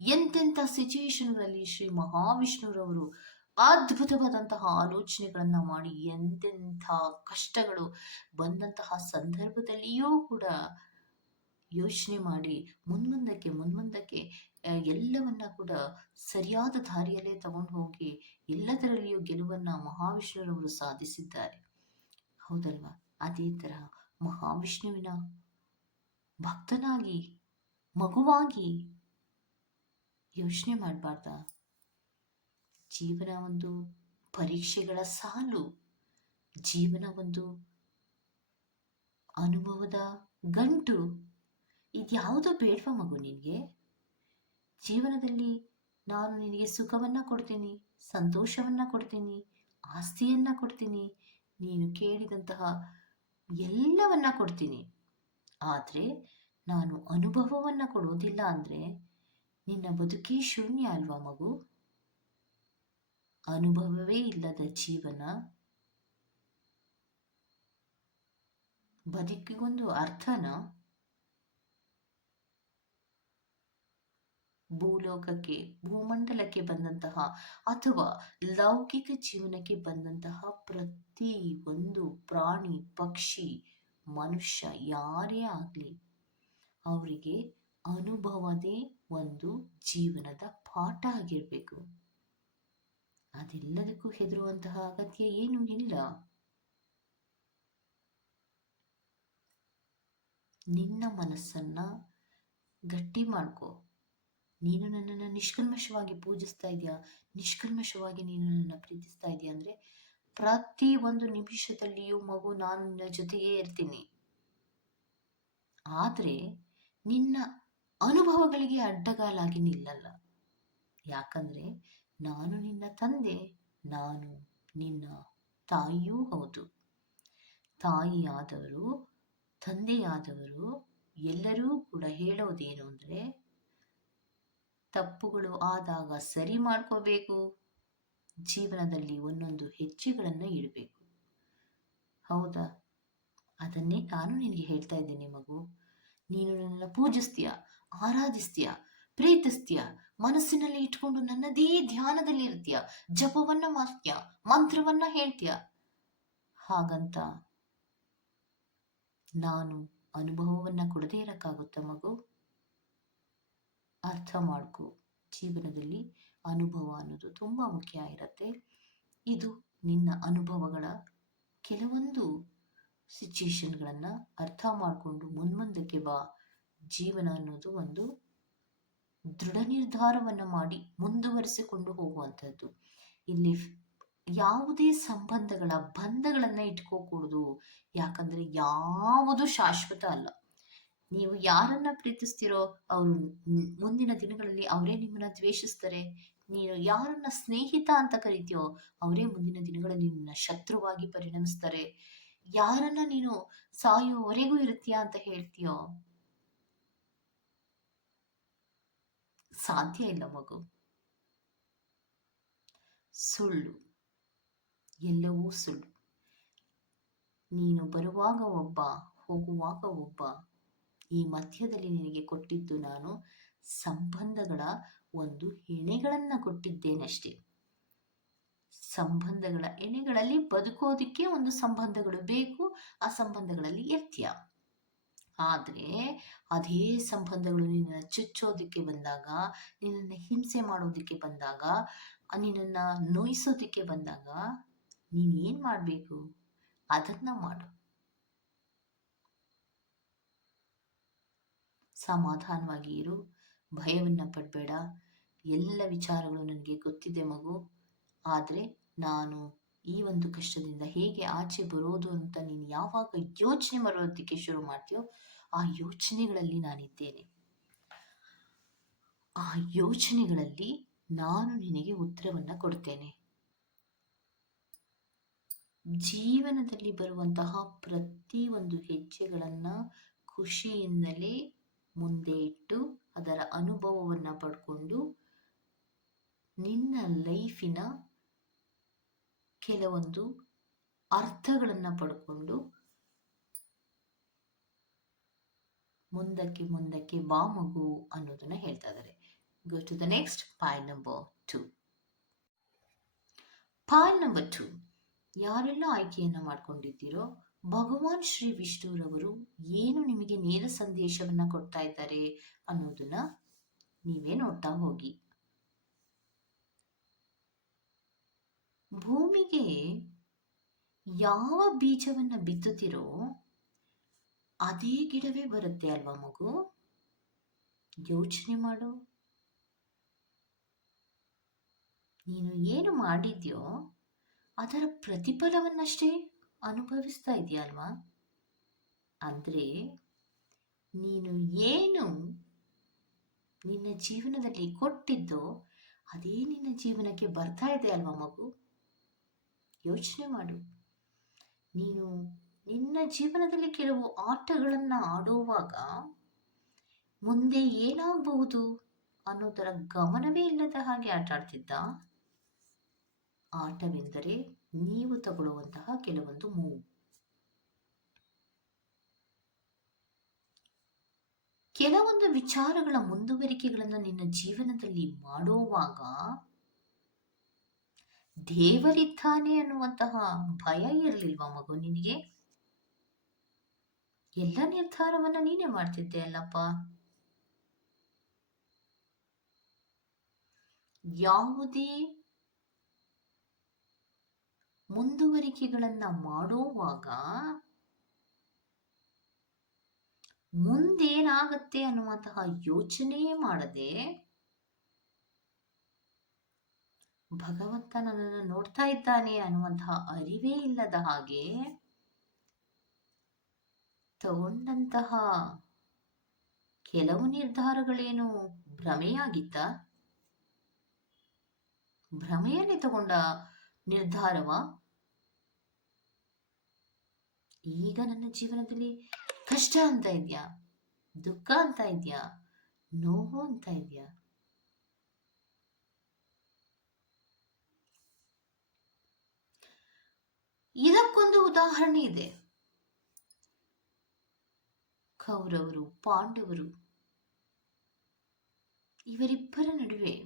ಎಂತೆಂಥ ಸಿಚುಯೇಷನ್ಗಳಲ್ಲಿ ಶ್ರೀ ಮಹಾವಿಷ್ಣುರವರು ಅದ್ಭುತವಾದಂತಹ ಆಲೋಚನೆಗಳನ್ನ ಮಾಡಿ, ಎಂತೆಂಥ ಕಷ್ಟಗಳು ಬಂದಂತಹ ಸಂದರ್ಭದಲ್ಲಿಯೂ ಕೂಡ ಯೋಚನೆ ಮಾಡಿ ಮುನ್ಮುಂದಕ್ಕೆ ಮುನ್ಮುಂದಕ್ಕೆ ಎಲ್ಲವನ್ನ ಕೂಡ ಸರಿಯಾದ ದಾರಿಯಲ್ಲೇ ತಗೊಂಡು ಹೋಗಿ ಎಲ್ಲದರಲ್ಲಿಯೂ ಗೆಲುವನ್ನ ಮಹಾವಿಷ್ಣುರವರು ಸಾಧಿಸಿದ್ದಾರೆ. ಹೌದಲ್ವಾ? ಅದೇ ತರ ಮಹಾವಿಷ್ಣುವಿನ ಭಕ್ತನಾಗಿ, ಮಗುವಾಗಿ ಯೋಚನೆ ಮಾಡಬಾರ್ದ. ಜೀವನ ಒಂದು ಪರೀಕ್ಷೆಗಳ ಸಾಲು. ಜೀವನ ಒಂದು ಅನುಭವದ ಗಂಟು. ಇದ್ಯಾವುದೋ ಬೇಡವಾ ಮಗು ನಿನಗೆ? ಜೀವನದಲ್ಲಿ ನಾನು ನಿನಗೆ ಸುಖವನ್ನ ಕೊಡ್ತೀನಿ, ಸಂತೋಷವನ್ನ ಕೊಡ್ತೀನಿ, ಆಸ್ತಿಯನ್ನು ಕೊಡ್ತೀನಿ, ನೀನು ಕೇಳಿದಂತಹ ಎಲ್ಲವನ್ನ ಕೊಡ್ತೀನಿ. ಆದರೆ ನಾನು ಅನುಭವವನ್ನು ಕೊಡೋದಿಲ್ಲ ಅಂದರೆ ನಿನ್ನ ಬದುಕೇ ಶೂನ್ಯ ಅಲ್ವಾ ಮಗು? ಅನುಭವವೇ ಇಲ್ಲದ ಜೀವನ. ಬದುಕಿಗೊಂದು ಅರ್ಥನ. ಭೂಲೋಕಕ್ಕೆ, ಭೂಮಂಡಲಕ್ಕೆ ಬಂದಂತಹ ಅಥವಾ ಲೌಕಿಕ ಜೀವನಕ್ಕೆ ಬಂದಂತಹ ಪ್ರತಿ ಒಂದು ಪ್ರಾಣಿ, ಪಕ್ಷಿ, ಮನುಷ್ಯ ಯಾರೇ ಆಗಲಿ, ಅವರಿಗೆ ಅನುಭವದೇ ಒಂದು ಜೀವನದ ಪಾಠ ಆಗಿರಬೇಕು. ಅದೆಲ್ಲದಕ್ಕೂ ಹೆದರುವಂತಹ ಅಗತ್ಯ ಏನೂ ಇಲ್ಲ. ನಿನ್ನ ಮನಸ್ಸನ್ನ ಗಟ್ಟಿ ಮಾಡ್ಕೋ. ನೀನು ನನ್ನನ್ನು ನಿಷ್ಕಲ್ಮಶವಾಗಿ ಪೂಜಿಸ್ತಾ ಇದೆಯಾ? ನಿಷ್ಕಲ್ಮಶವಾಗಿ ನೀನು ನನ್ನ ಪ್ರೀತಿಸ್ತಾ ಇದೆಯಾ? ಅಂದರೆ ಪ್ರತಿ ಒಂದು ನಿಮಿಷದಲ್ಲಿಯೂ ಮಗು ನಾನು ನಿನ್ನ ಜೊತೆಗೇ ಇರ್ತೀನಿ. ಆದರೆ ನಿನ್ನ ಅನುಭವಗಳಿಗೆ ಅಡ್ಡಗಾಲಾಗಿ ನಿಲ್ಲಲ್ಲ. ಯಾಕಂದ್ರೆ ನಾನು ನಿನ್ನ ತಂದೆ, ನಾನು ನಿನ್ನ ತಾಯಿಯೂ ಹೌದು. ತಾಯಿಯಾದವರು, ತಂದೆಯಾದವರು ಎಲ್ಲರೂ ಕೂಡ ಹೇಳೋದೇನು ಅಂದರೆ, ತಪ್ಪುಗಳು ಆದಾಗ ಸರಿ ಮಾಡ್ಕೋಬೇಕು. ಜೀವನದಲ್ಲಿ ಒಂದೊಂದು ಹೆಜ್ಜೆಗಳನ್ನು ಇಡಬೇಕು. ಹೌದಾ? ಅದನ್ನೇ ನಾನು ನಿನಗೆ ಹೇಳ್ತಾ ಇದ್ದೇನೆ ಮಗು. ನೀನು ನನ್ನನ್ನು ಪೂಜಿಸ್ತೀಯ? ಆರಾಧಿಸ್ತೀಯ, ಪ್ರೀತಿಸ್ತೀಯ, ಮನಸ್ಸಿನಲ್ಲಿ ಇಟ್ಕೊಂಡು ನನ್ನದೇ ಧ್ಯಾನದಲ್ಲಿ ಇರ್ತೀಯ ಜಪವನ್ನ ಮಾಡ್ತೀಯ, ಮಂತ್ರವನ್ನ ಹೇಳ್ತೀಯ. ಹಾಗಂತ ನಾನು ಅನುಭವವನ್ನ ಕೊಡದೇ ಇರಕ್ಕಾಗುತ್ತ ಮಗು? ಅರ್ಥ ಮಾಡ್ಕೊ. ಜೀವನದಲ್ಲಿ ಅನುಭವ ಅನ್ನೋದು ತುಂಬಾ ಮುಖ್ಯ ಇರುತ್ತೆ ಇದು ನಿನ್ನ ಅನುಭವಗಳ ಕೆಲವೊಂದು ಸಿಚುಯೇಷನ್ಗಳನ್ನು ಅರ್ಥ ಮಾಡಿಕೊಂಡು ಮುನ್ಮುಂದಕ್ಕೆ ಬಾ. ಜೀವನ ಅನ್ನೋದು ಒಂದು ದೃಢ ನಿರ್ಧಾರವನ್ನು ಮಾಡಿ ಮುಂದುವರಿಸಿಕೊಂಡು ಹೋಗುವಂಥದ್ದು ಇಲ್ಲಿ ಯಾವುದೇ ಸಂಬಂಧಗಳ ಬಂಧಗಳನ್ನು ಇಟ್ಕೋಕೂಡದು ಯಾಕಂದ್ರೆ ಯಾವುದು ಶಾಶ್ವತ ಅಲ್ಲ. ನೀವು ಯಾರನ್ನ ಪ್ರೀತಿಸ್ತೀರೋ ಅವರು ಮುಂದಿನ ದಿನಗಳಲ್ಲಿ ಅವರೇ ನಿಮ್ಮನ್ನ ದ್ವೇಷಿಸ್ತಾರೆ. ನೀನು ಯಾರನ್ನ ಸ್ನೇಹಿತ ಅಂತ ಕರಿತೀಯೋ ಅವರೇ ಮುಂದಿನ ದಿನಗಳಲ್ಲಿ ನಿಮ್ಮನ್ನ ಶತ್ರುವಾಗಿ ಪರಿಣಮಿಸ್ತಾರೆ. ಯಾರನ್ನ ನೀನು ಸಾಯುವವರೆಗೂ ಇರುತ್ತೀಯ ಅಂತ ಹೇಳ್ತೀಯೋ ಸಾಧ್ಯ ಇಲ್ಲ ಮಗು. ಸುಳ್ಳು. ಎಲ್ಲವೂ ಸುಳ್ಳು. ನೀನು ಬರುವಾಗ ಒಬ್ಬ, ಹೋಗುವಾಗ ಒಬ್ಬ. ಈ ಮಧ್ಯದಲ್ಲಿ ನಿನಗೆ ಕೊಟ್ಟಿದ್ದು ನಾನು ಸಂಬಂಧಗಳ ಒಂದು ಎಣೆಗಳನ್ನ ಕೊಟ್ಟಿದ್ದೇನಷ್ಟೇ. ಸಂಬಂಧಗಳ ಎಣೆಗಳಲ್ಲಿ ಬದುಕೋದಿಕ್ಕೆ ಒಂದು ಸಂಬಂಧಗಳು ಬೇಕು, ಆ ಸಂಬಂಧಗಳಲ್ಲಿ ಇರ್ತೀಯ? ಆದರೆ ಅದೇ ಸಂಬಂಧಗಳು ನಿನ್ನ ಚುಚ್ಚೋದಕ್ಕೆ ಬಂದಾಗ, ನಿನ್ನನ್ನು ಹಿಂಸೆ ಮಾಡೋದಕ್ಕೆ ಬಂದಾಗ, ನಿನ್ನನ್ನು ನೋಯಿಸೋದಕ್ಕೆ ಬಂದಾಗ ನೀನೇನು ಮಾಡಬೇಕು? ಅದನ್ನ ಮಾಡು. ಸಮಾಧಾನವಾಗಿ ಇರು. ಭಯವನ್ನು ಪಡಬೇಡ. ಎಲ್ಲ ವಿಚಾರಗಳು ನನಗೆ ಗೊತ್ತಿದೆ ಮಗು. ಆದರೆ ನಾನು ಈ ಒಂದು ಕಷ್ಟದಿಂದ ಹೇಗೆ ಆಚೆ ಬರೋದು ಅಂತ ನೀನು ಯಾವಾಗ ಯೋಚನೆ ಮಾಡೋದಕ್ಕೆ ಶುರು ಮಾಡ್ತೀಯೋ ಆ ಯೋಚನೆಗಳಲ್ಲಿ ನಾನಿದ್ದೇನೆ. ಆ ಯೋಚನೆಗಳಲ್ಲಿ ನಾನು ನಿನಗೆ ಉತ್ತರವನ್ನ ಕೊಡ್ತೇನೆ. ಜೀವನದಲ್ಲಿ ಬರುವಂತಹ ಪ್ರತಿ ಒಂದು ಹೆಜ್ಜೆಗಳನ್ನ ಖುಷಿಯಿಂದಲೇ ಮುಂದೆ ಇಟ್ಟು ಅದರ ಅನುಭವವನ್ನ ಪಡ್ಕೊಂಡು ನಿನ್ನ ಲೈಫಿನ ಕೆಲವೊಂದು ಅರ್ಥಗಳನ್ನು ಪಡ್ಕೊಂಡು ಮುಂದಕ್ಕೆ ಮುಂದಕ್ಕೆ ಬಾ ಮಗು ಅನ್ನೋದನ್ನ ಹೇಳ್ತಾ ಇದ್ದಾರೆ go to the next pile number two pile number two ಯಾರೆಲ್ಲ ಆಯ್ಕೆಯನ್ನ ಮಾಡ್ಕೊಂಡಿದ್ದೀರೋ ಭಗವಾನ್ ಶ್ರೀ ವಿಷ್ಣುರವರು ಏನು ನಿಮಗೆ ನೇರ ಸಂದೇಶವನ್ನ ಕೊಡ್ತಾ ಇದ್ದಾರೆ ಅನ್ನೋದನ್ನ ನೀವೇ ನೋಡ್ತಾ ಹೋಗಿ. ಭೂಮಿಗೆ ಯಾವ ಬೀಜವನ್ನ ಬಿತ್ತುತ್ತೀರೋ ಅದೇ ಗಿಡವೇ ಬರುತ್ತೆ ಅಲ್ವಾ ಮಗು? ಯೋಚನೆ ಮಾಡು. ನೀನು ಏನು ಮಾಡಿದ್ಯೋ ಅದರ ಪ್ರತಿಫಲವನ್ನಷ್ಟೇ ಅನುಭವಿಸ್ತಾ ಇದೆಯಲ್ವಾ ಅಂದರೆ ನೀನು ಏನು ನಿನ್ನ ಜೀವನದಲ್ಲಿ ಕೊಟ್ಟಿದ್ದೋ ಅದೇ ನಿನ್ನ ಜೀವನಕ್ಕೆ ಬರ್ತಾ ಇದೆ ಅಲ್ವಾ ಮಗು? ಯೋಚನೆ ಮಾಡು. ನೀನು ನಿನ್ನ ಜೀವನದಲ್ಲಿ ಕೆಲವು ಆಟಗಳನ್ನು ಆಡುವಾಗ ಮುಂದೆ ಏನಾಗಬಹುದು ಅನ್ನೋದರ ಗಮನವೇ ಇಲ್ಲದ ಹಾಗೆ ಆಟ ಆಡ್ತಿದ್ದ? ಆಟವೆಂದರೆ ನೀವು ತಗೊಳ್ಳುವಂತಹ ಕೆಲವೊಂದು ಮೂವ್. ಕೆಲವೊಂದು ವಿಚಾರಗಳ ಮುಂದುವರಿಕೆಗಳನ್ನು ನಿನ್ನ ಜೀವನದಲ್ಲಿ ಮಾಡುವಾಗ ದೇವರಿದ್ದಾನೆ ಅನ್ನುವಂತಹ ಭಯ ಇರಲಿಲ್ವಾ ಮಗು ನಿನಗೆ? ಎಲ್ಲ ನಿರ್ಧಾರವನ್ನ ನೀನೆ ಮಾಡ್ತಿದ್ದೆ ಅಲ್ಲಪ್ಪ. ಯಾವುದೇ ಮುಂದುವರಿಕೆಗಳನ್ನ ಮಾಡುವಾಗ ಮುಂದೇನಾಗತ್ತೆ ಅನ್ನುವಂತಹ ಯೋಚನೆಯೇ ಮಾಡದೆ ಭಗವಂತ ನನ್ನನ್ನು ನೋಡ್ತಾ ಇದ್ದಾನೆ ಅನ್ನುವಂತಹ ಅರಿವೇ ಇಲ್ಲದ ಹಾಗೆ ತಗೊಂಡಂತಹ ಕೆಲವು ನಿರ್ಧಾರಗಳೇನು ಭ್ರಮೆಯಾಗಿತ್ತ? ಭ್ರಮೆಯಲ್ಲಿ ತಗೊಂಡ ನಿರ್ಧಾರವ? ಈಗ ನನ್ನ ಜೀವನದಲ್ಲಿ ಕಷ್ಟ ಅಂತ ಇದೆಯಾ? ದುಃಖ ಅಂತ ಇದೆಯಾ? ನೋವು ಅಂತ ಇದ್ಯಾ? ಇದಕ್ಕೊಂದು ಉದಾಹರಣೆ ಇದೆ. ಕೌರವರು, ಪಾಂಡವರು, ಇವರಿಬ್ಬರ ನಡುವೆ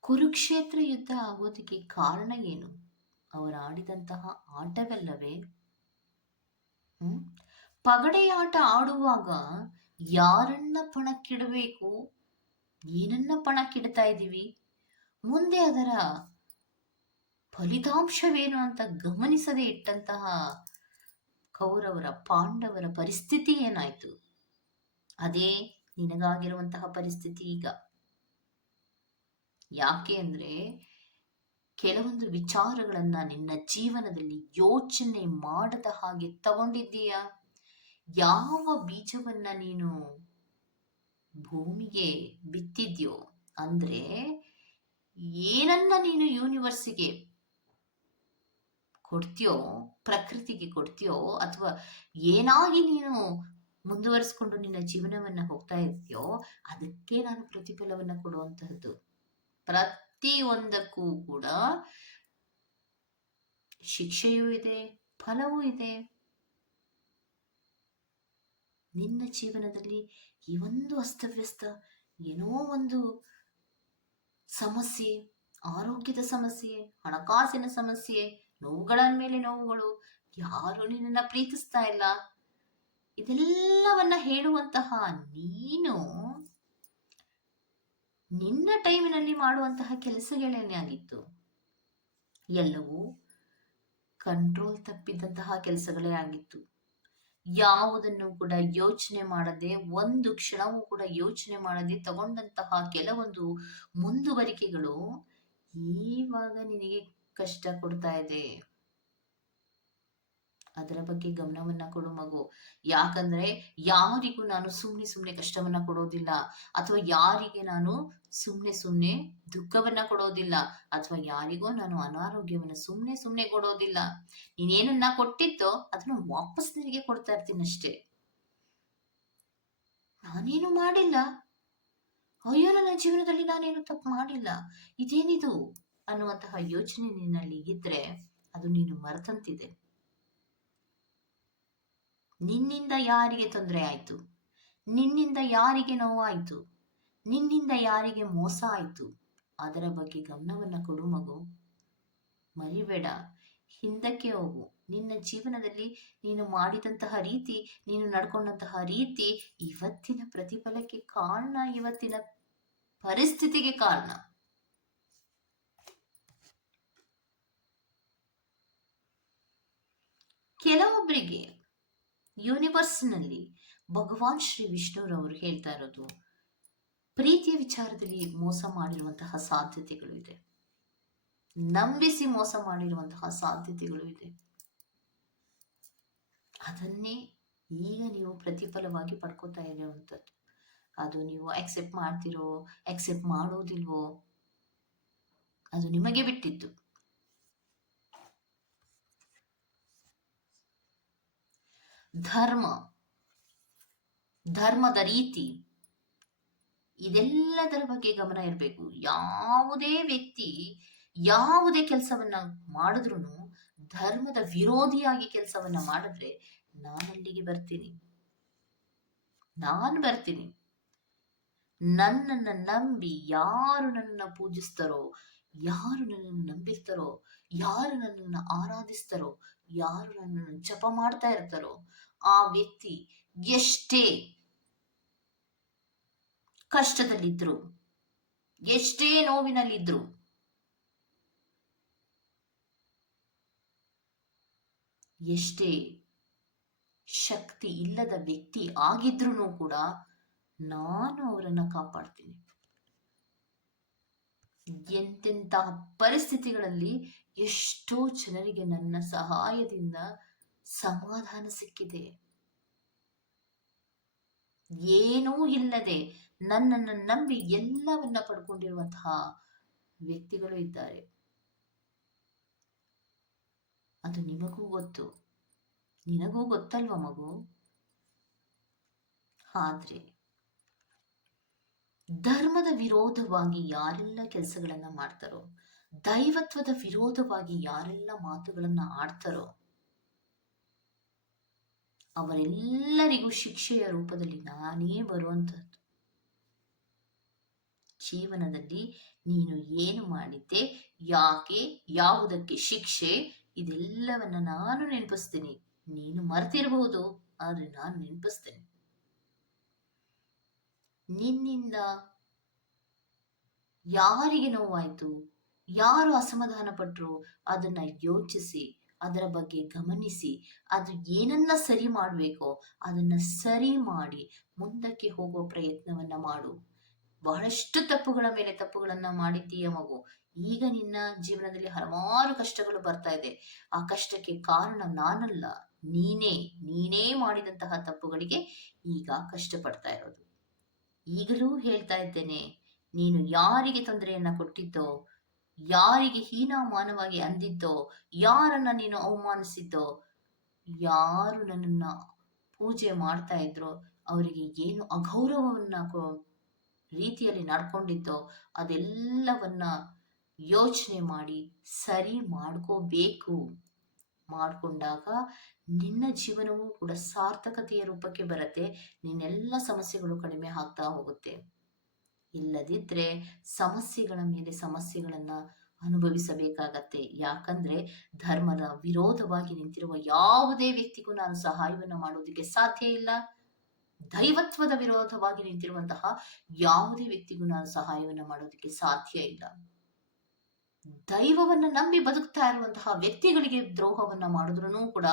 ಕುರುಕ್ಷೇತ್ರ ಯುದ್ಧ ಆಗೋದಕ್ಕೆ ಕಾರಣ ಏನು? ಅವರು ಆಡಿದಂತಹ ಆಟವಲ್ಲವೇ? ಹ್ಮ್? ಪಗಡೆಯಾಟ ಆಡುವಾಗ ಯಾರನ್ನ ಪಣಕ್ಕಿಡಬೇಕು? ಏನನ್ನ ಪಣಕ್ಕಿಡ್ತಾ ಇದ್ದೀವಿ ಮುಂದೆ ಅದರ ಫಲಿತಾಂಶವೇನು ಅಂತ ಗಮನಿಸದೆ ಇಟ್ಟಂತಹ ಕೌರವರ, ಪಾಂಡವರ ಪರಿಸ್ಥಿತಿ ಏನಾಯ್ತು? ಅದೇ ನಿನಗಾಗಿರುವಂತಹ ಪರಿಸ್ಥಿತಿ ಈಗ. ಯಾಕೆ ಅಂದ್ರೆ ಕೆಲವೊಂದು ವಿಚಾರಗಳನ್ನ ನಿನ್ನ ಜೀವನದಲ್ಲಿ ಯೋಚನೆ ಮಾಡದ ಹಾಗೆ ತಗೊಂಡಿದ್ದೀಯಾ? ಯಾವ ಬೀಜವನ್ನ ನೀನು ಭೂಮಿಗೆ ಬಿತ್ತಿದ್ಯೋ ಅಂದ್ರೆ ಏನನ್ನ ನೀನು ಯೂನಿವರ್ಸಿಗೆ ಕೊಡ್ತೀಯೋ, ಪ್ರಕೃತಿಗೆ ಕೊಡ್ತೀಯೋ, ಅಥವಾ ಏನಾಗಿ ನೀನು ಮುಂದುವರಿಸ್ಕೊಂಡು ನಿನ್ನ ಜೀವನವನ್ನ ಹೋಗ್ತಾ ಇರ್ತೀಯೋ, ಅದಕ್ಕೆ ನಾನು ಪ್ರತಿಫಲವನ್ನ ಕೊಡುವಂತಹದ್ದು. ಪ್ರತಿಯೊಂದಕ್ಕೂ ಕೂಡ ಶಿಕ್ಷೆಯೂ ಇದೆ, ಫಲವೂ ಇದೆ. ನಿನ್ನ ಜೀವನದಲ್ಲಿ ಈ ಒಂದು ಅಸ್ತವ್ಯಸ್ತ, ಏನೋ ಒಂದು ಸಮಸ್ಯೆ, ಆರೋಗ್ಯದ ಸಮಸ್ಯೆ, ಹಣಕಾಸಿನ ಸಮಸ್ಯೆ ನೋವುಗಳ ಮೇಲೆ ನೋವುಗಳು. ಯಾರು ನಿನ್ನನ್ನ ಪ್ರೀತಿಸ್ತಾ ಇಲ್ಲ. ಇದೆಲ್ಲವನ್ನ ಹೇಳುವಂತಹ ನೀನು ನಿನ್ನ ಟೈಮಿನಲ್ಲಿ ಮಾಡುವಂತಹ ಕೆಲಸಗಳೇನೇ ಆಗಿತ್ತು. ಎಲ್ಲವೂ ಕಂಟ್ರೋಲ್ ತಪ್ಪಿದಂತಹ ಕೆಲಸಗಳೇ ಆಗಿತ್ತು. ಯಾವುದನ್ನು ಕೂಡ ಯೋಚನೆ ಮಾಡದೆ, ಒಂದು ಕ್ಷಣವೂ ಕೂಡ ಯೋಚನೆ ಮಾಡದೆ ತಗೊಂಡಂತಹ ಕೆಲವೊಂದು ಮುಂದುವರಿಕೆಗಳು ಈವಾಗ ನಿನಗೆ ಕಷ್ಟ ಕೊಡ್ತಾ ಇದೆ. ಅದರ ಬಗ್ಗೆ ಗಮನವನ್ನ ಕೊಡು ಮಗು. ಯಾಕಂದ್ರೆ ಯಾರಿಗೂ ನಾನು ಸುಮ್ನೆ ಸುಮ್ನೆ ಕಷ್ಟವನ್ನ ಕೊಡೋದಿಲ್ಲ. ಅಥವಾ ಯಾರಿಗೆ ನಾನು ಸುಮ್ನೆ ಸುಮ್ನೆ ದುಃಖವನ್ನ ಕೊಡೋದಿಲ್ಲ. ಅಥವಾ ಯಾರಿಗೋ ನಾನು ಅನಾರೋಗ್ಯವನ್ನ ಸುಮ್ನೆ ಸುಮ್ನೆ ಕೊಡೋದಿಲ್ಲ. ನೀನೇನನ್ನ ಕೊಟ್ಟಿತ್ತೋ ಅದನ್ನ ವಾಪಸ್ ನಿನಗೆ ಕೊಡ್ತಾ ಇರ್ತೀನಿ ಅಷ್ಟೇ. ನಾನೇನು ಮಾಡಿಲ್ಲ? ಅಯ್ಯೋ, ನನ್ನ ಜೀವನದಲ್ಲಿ ನಾನೇನು ತಪ್ಪು ಮಾಡಿಲ್ಲ? ಇದೇನಿದು? ಅನ್ನುವಂತಹ ಯೋಚನೆ ನಿನ್ನಲ್ಲಿ ಇದ್ರೆ ಅದು ನೀನು ಮರೆತಂತಿದೆ. ನಿನ್ನಿಂದ ಯಾರಿಗೆ ತೊಂದರೆ ಆಯ್ತು? ನಿನ್ನಿಂದ ಯಾರಿಗೆ ನೋವಾಯ್ತು? ನಿನ್ನಿಂದ ಯಾರಿಗೆ ಮೋಸ ಆಯ್ತು? ಅದರ ಬಗ್ಗೆ ಗಮನವನ್ನ ಕೊಡು ಮಗು. ಮರಿಬೇಡ. ಹಿಂದಕ್ಕೆ ಹೋಗು. ನಿನ್ನ ಜೀವನದಲ್ಲಿ ನೀನು ಮಾಡಿದಂತಹ ರೀತಿ, ನೀನು ನಡ್ಕೊಂಡಂತಹ ರೀತಿ ಇವತ್ತಿನ ಪ್ರತಿಫಲಕ್ಕೆ ಕಾರಣ, ಇವತ್ತಿನ ಪರಿಸ್ಥಿತಿಗೆ ಕಾರಣ. ಕೆಲವೊಬ್ಬರಿಗೆ ಯೂನಿವರ್ಸ್ನಲ್ಲಿ ಭಗವಾನ್ ಶ್ರೀ ವಿಷ್ಣುರವರು ಹೇಳ್ತಾ ಇರೋದು, ಪ್ರೀತಿಯ ವಿಚಾರದಲ್ಲಿ ಮೋಸ ಮಾಡಿರುವಂತಹ ಸಾಧ್ಯತೆಗಳು ಇದೆ. ನಂಬಿಸಿ ಮೋಸ ಮಾಡಿರುವಂತಹ ಸಾಧ್ಯತೆಗಳು ಇದೆ. ಅದನ್ನೇ ಈಗ ನೀವು ಪ್ರತಿಫಲವಾಗಿ ಪಡ್ಕೋತಾ ಇರುವಂಥದ್ದು. ಅದು ನೀವು ಅಕ್ಸೆಪ್ಟ್ ಮಾಡ್ತಿರೋ ಅಕ್ಸೆಪ್ಟ್ ಮಾಡೋದಿಲ್ವೋ, ಅದು ನಿಮಗೆ ಬಿಟ್ಟಿದ್ದು. ಧರ್ಮ, ಧರ್ಮದ ರೀತಿ, ಇದೆಲ್ಲದರ ಬಗ್ಗೆ ಗಮನ ಇರಬೇಕು. ಯಾವುದೇ ವ್ಯಕ್ತಿ ಯಾವುದೇ ಕೆಲಸವನ್ನ ಮಾಡಿದ್ರು ಧರ್ಮದ ವಿರೋಧಿಯಾಗಿ ಕೆಲಸವನ್ನ ಮಾಡಿದ್ರೆ ನಾನಲ್ಲಿಗೆ ಬರ್ತೀನಿ? ನಾನು ಬರ್ತೀನಿ. ನನ್ನನ್ನು ನಂಬಿ ಯಾರು ನನ್ನನ್ನು ಪೂಜಿಸ್ತಾರೋ, ಯಾರು ನನ್ನನ್ನು ನಂಬಿರ್ತಾರೋ, ಯಾರು ನನ್ನನ್ನು ಆರಾಧಿಸ್ತಾರೋ, ಯಾರು ನನ್ನನ್ನು ಜಪ ಮಾಡ್ತಾ ಇರ್ತಾರೋ ಆ ವ್ಯಕ್ತಿ ಎಷ್ಟೇ ಕಷ್ಟದಲ್ಲಿದ್ರು, ಎಷ್ಟೇ ನೋವಿನಲ್ಲಿದ್ರು, ಎಷ್ಟೇ ಶಕ್ತಿ ಇಲ್ಲದ ವ್ಯಕ್ತಿ ಆಗಿದ್ರು ಕೂಡ ನಾನು ಅವರನ್ನ ಕಾಪಾಡ್ತೀನಿ. ಎಂತೆಂತಹ ಪರಿಸ್ಥಿತಿಗಳಲ್ಲಿ ಎಷ್ಟೋ ಜನರಿಗೆ ನನ್ನ ಸಹಾಯದಿಂದ ಸಮಾಧಾನ ಸಿಕ್ಕಿದೆ. ಏನೂ ಇಲ್ಲದೆ ನನ್ನನ್ನು ನಂಬಿ ಎಲ್ಲವನ್ನ ಪಡ್ಕೊಂಡಿರುವಂತಹ ವ್ಯಕ್ತಿಗಳು ಇದ್ದಾರೆ. ಅದು ನಿಮಗೂ ಗೊತ್ತು. ನಿನಗೂ ಗೊತ್ತಲ್ವ ಮಗು? ಆದ್ರೆ ಧರ್ಮದ ವಿರೋಧವಾಗಿ ಯಾರೆಲ್ಲ ಕೆಲಸಗಳನ್ನ ಮಾಡ್ತಾರೋ, ದೈವತ್ವದ ವಿರೋಧವಾಗಿ ಯಾರೆಲ್ಲ ಮಾತುಗಳನ್ನ ಆಡ್ತಾರೋ ಅವರೆಲ್ಲರಿಗೂ ಶಿಕ್ಷೆಯ ರೂಪದಲ್ಲಿ ನಾನೇ ಬರುವಂಥದ್ದು ಜೀವನದಲ್ಲಿ ನೀನು ಏನು ಮಾಡಿದ್ದೆ, ಯಾಕೆ, ಯಾವುದಕ್ಕೆ ಶಿಕ್ಷೆ, ಇದೆಲ್ಲವನ್ನ ನಾನು ನೆನಪಿಸ್ತೀನಿ. ನೀನು ಮರ್ತಿರಬಹುದು ಆದ್ರೆ ನಾನು ನೆನಪಿಸ್ತೇನೆ. ನಿನ್ನಿಂದ ಯಾರಿಗೆ ನೋವಾಯ್ತು? ಯಾರು ಅಸಮಾಧಾನ ಪಟ್ರು ಅದನ್ನ ಯೋಚಿಸಿ. ಅದರ ಬಗ್ಗೆ ಗಮನಿಸಿ, ಅದು ಏನನ್ನ ಸರಿ ಮಾಡಬೇಕೋ ಅದನ್ನ ಸರಿ ಮಾಡಿ ಮುಂದಕ್ಕೆ ಹೋಗೋ ಪ್ರಯತ್ನವನ್ನ ಮಾಡು. ಬಹಳಷ್ಟು ತಪ್ಪುಗಳ ಮೇಲೆ ತಪ್ಪುಗಳನ್ನ ಮಾಡಿದ್ದೀಯ ಮಗು. ಈಗ ನಿನ್ನ ಜೀವನದಲ್ಲಿ ಹಲವಾರು ಕಷ್ಟಗಳು ಬರ್ತಾ ಇದೆ. ಆ ಕಷ್ಟಕ್ಕೆ ಕಾರಣ ನಾನಲ್ಲ, ನೀನೇ ನೀನೇ ಮಾಡಿದಂತಹ ತಪ್ಪುಗಳಿಗೆ ಈಗ ಕಷ್ಟಪಡ್ತಾ ಇರೋದು. ಈಗಲೂ ಹೇಳ್ತಾ ಇದ್ದೇನೆ, ನೀನು ಯಾರಿಗೆ ತೊಂದರೆಯನ್ನ ಕೊಟ್ಟಿದ್ದೋ ಯಾರಿಗೆ ಹೀನಮಾನವಾಗಿ ಅಂದಿದ್ದೋ ಯಾರನ್ನ ನೀನು ಅವಮಾನಿಸಿದ್ದೋ ಯಾರು ನನ್ನನ್ನ ಪೂಜೆ ಮಾಡ್ತಾ ಇದ್ರೋ, ಅವರಿಗೆ ಏನು ಅಗೌರವವನ್ನ ರೀತಿಯಲ್ಲಿ ನಡ್ಕೊಂಡಿದ್ದೋ ಅದೆಲ್ಲವನ್ನ ಯೋಚನೆ ಮಾಡಿ ಸರಿ ಮಾಡ್ಕೋಬೇಕು. ಮಾಡಿಕೊಂಡಾಗ ನಿನ್ನ ಜೀವನವೂ ಕೂಡ ಸಾರ್ಥಕತೆಯ ರೂಪಕ್ಕೆ ಬರುತ್ತೆ, ನಿನ್ನೆಲ್ಲ ಸಮಸ್ಯೆಗಳು ಕಡಿಮೆ ಆಗ್ತಾ ಹೋಗುತ್ತೆ. ಇಲ್ಲದಿದ್ರೆ ಸಮಸ್ಯೆಗಳ ಮೇಲೆ ಸಮಸ್ಯೆಗಳನ್ನ ಅನುಭವಿಸಬೇಕಾಗತ್ತೆ. ಯಾಕಂದ್ರೆ ಧರ್ಮದ ವಿರೋಧವಾಗಿ ನಿಂತಿರುವ ಯಾವುದೇ ವ್ಯಕ್ತಿಗೂ ನಾನು ಸಹಾಯವನ್ನ ಮಾಡೋದಕ್ಕೆ ಸಾಧ್ಯ ಇಲ್ಲ. ದೈವತ್ವದ ವಿರೋಧವಾಗಿ ನಿಂತಿರುವಂತಹ ಯಾವುದೇ ವ್ಯಕ್ತಿಗೂ ನಾನು ಸಹಾಯವನ್ನ ಮಾಡೋದಕ್ಕೆ ಸಾಧ್ಯ ಇಲ್ಲ. ದೈವವನ್ನ ನಂಬಿ ಬದುಕ್ತಾ ಇರುವಂತಹ ವ್ಯಕ್ತಿಗಳಿಗೆ ದ್ರೋಹವನ್ನ ಮಾಡಿದ್ರು ಕೂಡ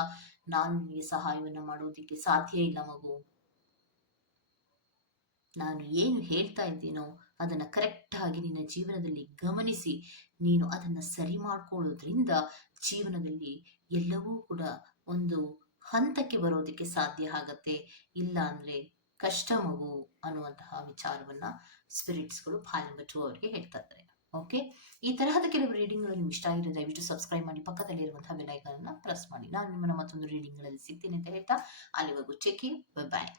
ನಾನು ನಿಮಗೆ ಸಹಾಯವನ್ನ ಮಾಡೋದಿಕ್ಕೆ ಸಾಧ್ಯ ಇಲ್ಲ ಮಗು. ನಾನು ಏನು ಹೇಳ್ತಾ ಇದ್ದೀನೋ ಅದನ್ನ ಕರೆಕ್ಟ್ ಆಗಿ ನಿನ್ನ ಜೀವನದಲ್ಲಿ ಗಮನಿಸಿ. ನೀನು ಅದನ್ನ ಸರಿ ಮಾಡ್ಕೊಳ್ಳೋದ್ರಿಂದ ಜೀವನದಲ್ಲಿ ಎಲ್ಲವೂ ಕೂಡ ಒಂದು ಹಂತಕ್ಕೆ ಬರೋದಕ್ಕೆ ಸಾಧ್ಯ ಆಗತ್ತೆ. ಇಲ್ಲ ಅಂದ್ರೆ ಕಷ್ಟ, ಮಗು ಅನ್ನುವಂತಹ ವಿಚಾರವನ್ನ ಸ್ಪಿರಿಟ್ಸ್ಗಳು ಭಾಲ್ಯಂಬಟ್ಟು ಅವರಿಗೆ ಹೇಳ್ತಾ ಇದ್ದಾರೆ. ಓಕೆ ಈ ತರಹದ ಕೆಲವು ರೀಡಿಂಗ್ಗಳು ನಿಮ್ಗೆ ಇಷ್ಟ ಆಗಿರೋ ದಯವಿಟ್ಟು ಸಬ್ಸ್ಕ್ರೈಬ್ ಮಾಡಿ. ಪಕ್ಕದಲ್ಲಿರುವಂತಹ ಬೆಲೈಕನ್ನ ಪ್ರೆಸ್ ಮಾಡಿ. ನಾನು ನಿಮ್ಮನ್ನ ಮತ್ತೊಂದು ರೀಡಿಂಗ್ಗಳಲ್ಲಿ ಸಿಗ್ತೀನಿ ಅಂತ ಹೇಳ್ತಾ, ಅಲ್ಲಿವರೆಗೂ ಚೆಕ್ ಬಾಯ್